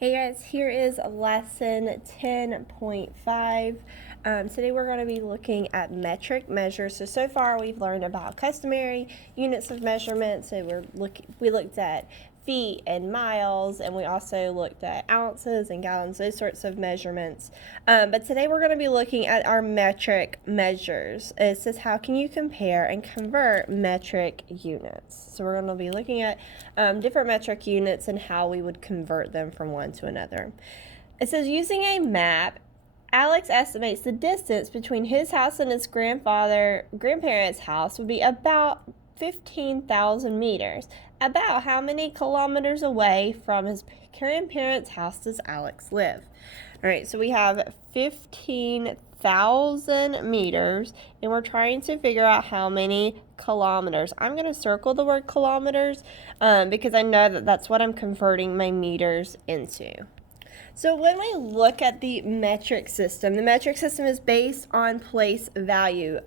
Hey guys, here is lesson 10.5. Today we're going to be looking at metric measures. So far we've learned about customary units of measurement. So we looked at feet and miles, and we also looked at ounces and gallons, those sorts of measurements. But today we're going to be looking at our metric measures. It says, how can you compare and convert metric units? So we're going to be looking at different metric units and how we would convert them from one to another. It says, using a map, Alex estimates the distance between his house and his grandparents' house would be about 15,000 meters. About how many kilometers away from his grandparents' house does Alex live? All right, so we have 15,000 meters, and we're trying to figure out how many kilometers. I'm going to circle the word kilometers because I know that that's what I'm converting my meters into. So when we look at the metric system is based on place value.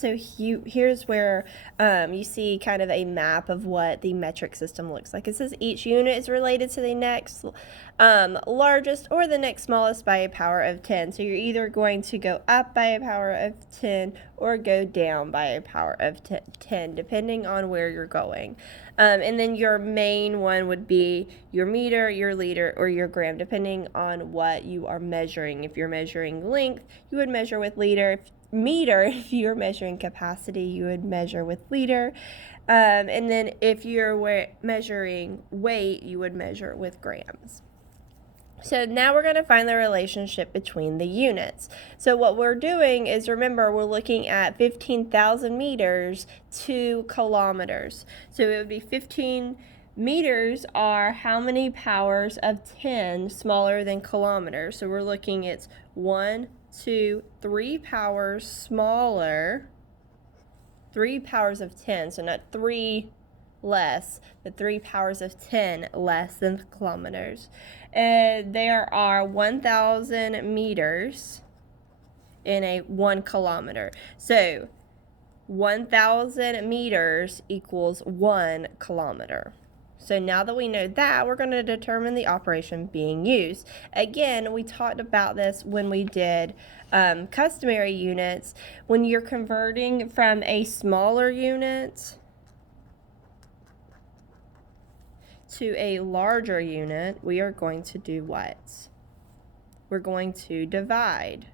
Here's where you see kind of a map of what the metric system looks like. It says each unit is related to the next largest or the next smallest by a power of 10. So you're either going to go up by a power of 10 or go down by a power of 10, depending on where you're going. And then your main one would be your meter, your liter, or your gram, depending on what you are measuring. If you're measuring length, you would measure with meter. If you're measuring capacity, you would measure with liter. And then if you're measuring weight, you would measure with grams. So now we're going to find the relationship between the units. So what we're doing is, remember, we're looking at 15,000 meters to kilometers. So it would be 15 meters are how many powers of 10 smaller than kilometers. So we're looking at 1, 2, 3 powers smaller, 3 powers of 10. So not 3 less, but 3 powers of 10 less than kilometers. And there are 1,000 meters in a 1 kilometer. So 1,000 meters equals 1 kilometer. So now that we know that, we're going to determine the operation being used. Again, we talked about this when we did customary units. When you're converting from a smaller unit to a larger unit, we are going to do what? We're going to divide.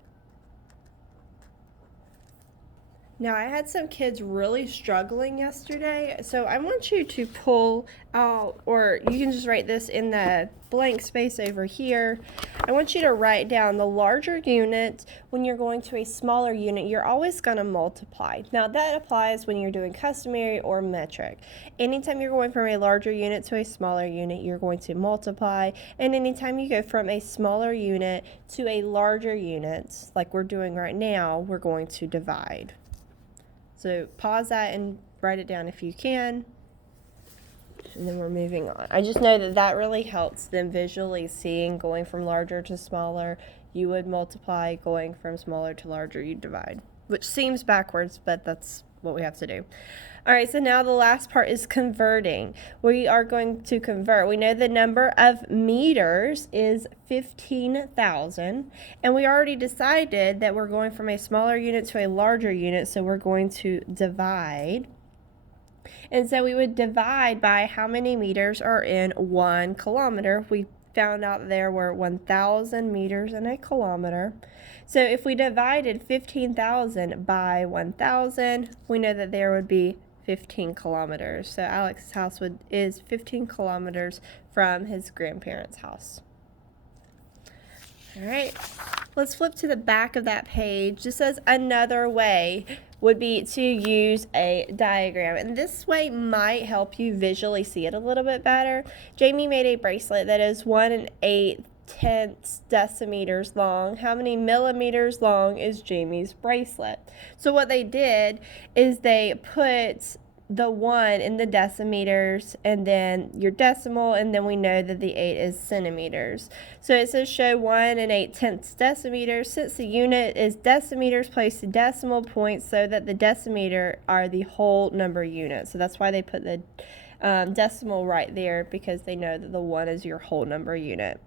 Now, I had some kids really struggling yesterday, so I want you to pull out, or you can just write this in the blank space over here. I want you to write down the larger unit. When you're going to a smaller unit, you're always going to multiply. Now, that applies when you're doing customary or metric. Anytime you're going from a larger unit to a smaller unit, you're going to multiply. And anytime you go from a smaller unit to a larger unit, like we're doing right now, we're going to divide. So pause that and write it down if you can. And then we're moving on. I just know that that really helps them visually seeing going from larger to smaller. You would multiply, going from smaller to larger, you divide. Which seems backwards, but that's what we have to do. All right, so now the last part is converting. We are going to convert. We know the number of meters is 15,000, and we already decided that we're going from a smaller unit to a larger unit, so we're going to divide. And so we would divide by how many meters are in 1 kilometer. We found out there were 1,000 meters in a kilometer. So if we divided 15,000 by 1,000, we know that there would be 15 kilometers. So Alex's house is 15 kilometers from his grandparents' house. All right, let's flip to the back of that page. It says another way would be to use a diagram, and this way might help you visually see it a little bit better. Jamie made a bracelet that is 1 8 decimeters long. How many millimeters long is Jamie's bracelet? So what they did is they put the 1 in the decimeters and then your decimal, and then we know that the 8 is centimeters. So it says show 1 8 decimeters. Since the unit is decimeters, place the decimal points so that the decimeter are the whole number unit. So that's why they put the decimal right there, because they know that the 1 is your whole number unit.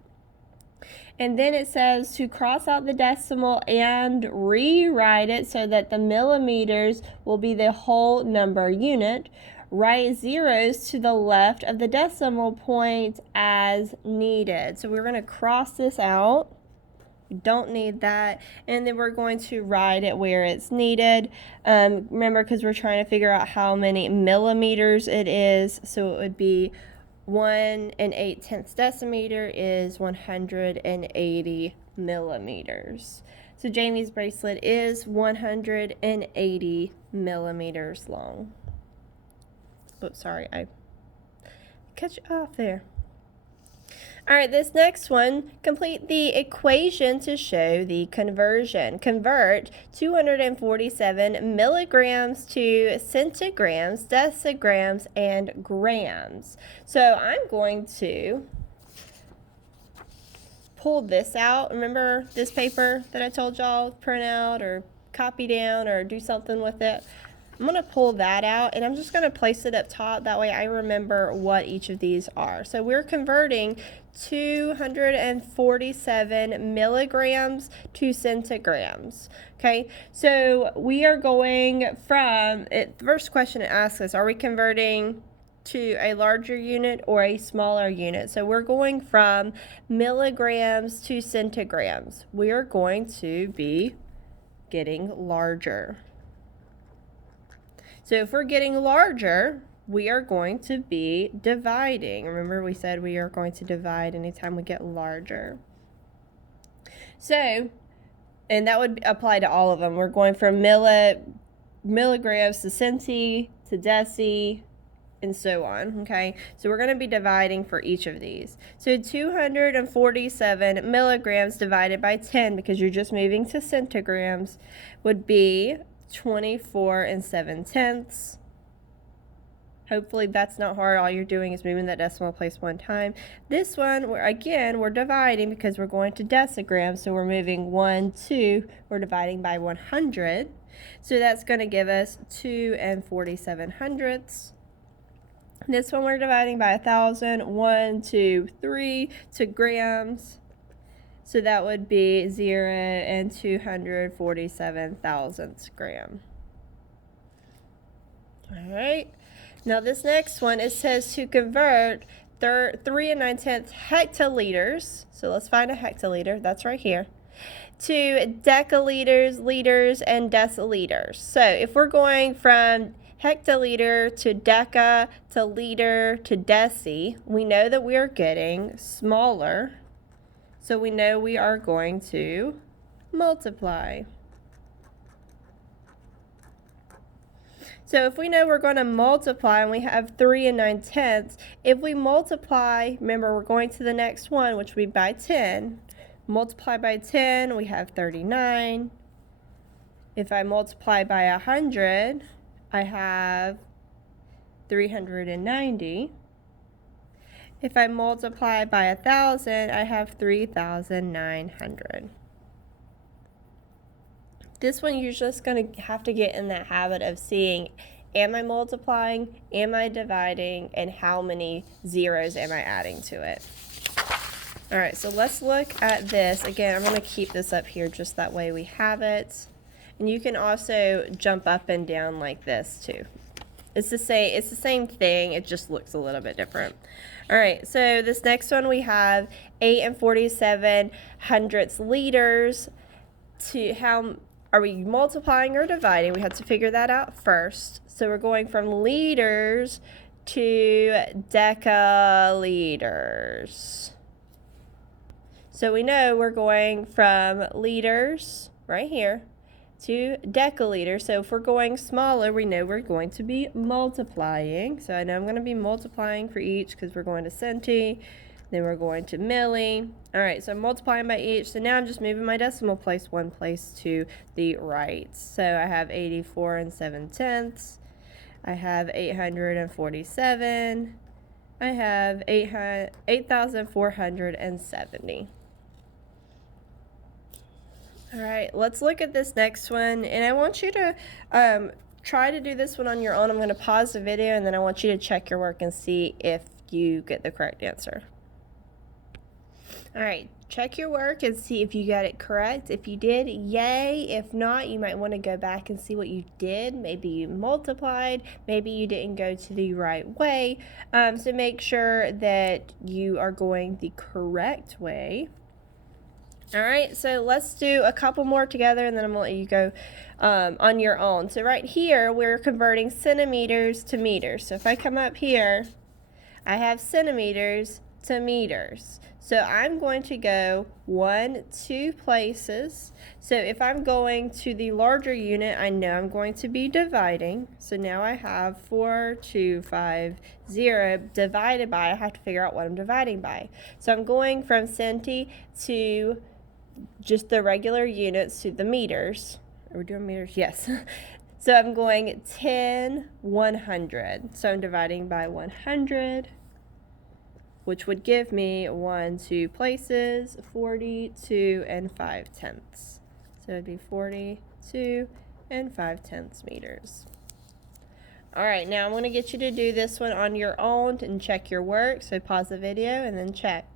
And then it says to cross out the decimal and rewrite it so that the millimeters will be the whole number unit. Write zeros to the left of the decimal point as needed. So we're going to cross this out. We don't need that. And then we're going to write it where it's needed. Remember, because we're trying to figure out how many millimeters it is. So it would be 1 8/10 decimeter is 180 millimeters. So Jamie's bracelet is 180 millimeters long. Oops, sorry, I cut you off there. All right, this next one, complete the equation to show the conversion. Convert 247 milligrams to centigrams, decigrams, and grams. So I'm going to pull this out. Remember this paper that I told y'all print out or copy down or do something with it? I'm going to pull that out and I'm just going to place it up top. That way I remember what each of these are. So we're converting 247 milligrams to centigrams. Okay, so we are going from, the first question it asks us, are we converting to a larger unit or a smaller unit? So we're going from milligrams to centigrams. We are going to be getting larger. So if we're getting larger, we are going to be dividing. Remember we said we are going to divide anytime we get larger. So, and that would apply to all of them. We're going from milligrams to centi to deci and so on, okay? So we're going to be dividing for each of these. So 247 milligrams divided by 10, because you're just moving to centigrams, would be 24 7/10. Hopefully that's not hard. All you're doing is moving that decimal place one time. This one, we're dividing because we're going to decigrams. So we're moving 1, 2. We're dividing by 100. So that's going to give us 2 47 hundredths. This one we're dividing by 1,000. 1, 2, 3 to grams. So that would be 0 247 thousandths gram. All right. Now this next one, it says to convert 3 9/10 hectoliters. So let's find a hectoliter. That's right here. To decaliters, liters, and deciliters. So if we're going from hectoliter to deca to liter to deci, we know that we are getting smaller. So we know we are going to multiply. So if we know we're going to multiply and we have 3 9/10, if we multiply, remember we're going to the next one, which would be by 10. Multiply by 10, we have 39. If I multiply by 100, I have 390. If I multiply by 1,000, I have 3,900. This one you're just going to have to get in that habit of seeing, am I multiplying, am I dividing, and how many zeros am I adding to it. All right, so let's look at this. Again, I'm going to keep this up here just that way we have it. And you can also jump up and down like this too. It's the same thing, it just looks a little bit different. All right, so this next one we have 8 47 hundredths liters. To how are we multiplying or dividing? We have to figure that out first. So we're going from liters to decaliters. So we know we're going from liters right here to decaliters. So if we're going smaller, we know we're going to be multiplying. So I know I'm going to be multiplying for each because we're going to centi, then we're going to milli. All right, so I'm multiplying by each. So now I'm just moving my decimal place one place to the right. So I have 84 7/10. I have 847. I have 8,470. All right, let's look at this next one, and I want you to try to do this one on your own. I'm going to pause the video, and then I want you to check your work and see if you get the correct answer. All right, check your work and see if you got it correct. If you did, yay. If not, you might want to go back and see what you did. Maybe you multiplied, maybe you didn't go to the right way. So make sure that you are going the correct way. All right, so let's do a couple more together and then I'm gonna let you go on your own. So right here, we're converting centimeters to meters. So if I come up here, I have centimeters to meters. So I'm going to go 2 places. So if I'm going to the larger unit, I know I'm going to be dividing. So now I have 4250 divided by, I have to figure out what I'm dividing by. So I'm going from centi to just the regular units to the meters. Are we doing meters? Yes. So I'm going 10, 100. So I'm dividing by 100, which would give me 2 places, 42 and 5/10. So it'd be 42 and 5/10 meters. All right, now I'm going to get you to do this one on your own and check your work. So pause the video and then check.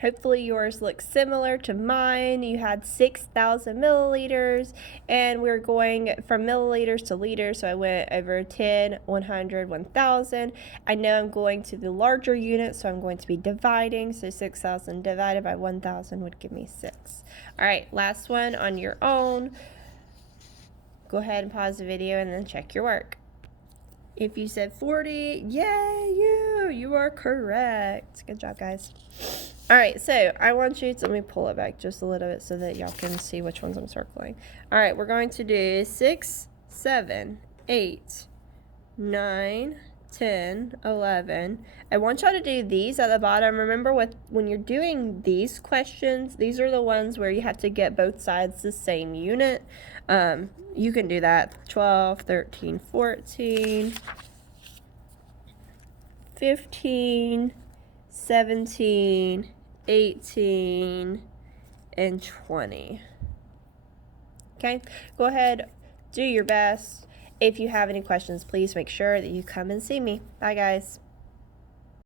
Hopefully yours looks similar to mine. You had 6,000 milliliters and we're going from milliliters to liters. So I went over 10, 100, 1,000. I know I'm going to the larger unit, so I'm going to be dividing. So 6,000 divided by 1,000 would give me 6. All right, last one on your own. Go ahead and pause the video and then check your work. If you said 40, yay, you are correct. Good job, guys. All right, so I want you to, let me pull it back just a little bit so that y'all can see which ones I'm circling. All right, we're going to do 6, 7, 8, 9, 10, 11. I want y'all to do these at the bottom. Remember, when you're doing these questions, these are the ones where you have to get both sides the same unit. You can do that 12, 13, 14, 15, 17, 18, and 20. Okay, go ahead, do your best. If you have any questions, please make sure that you come and see me. Bye, guys.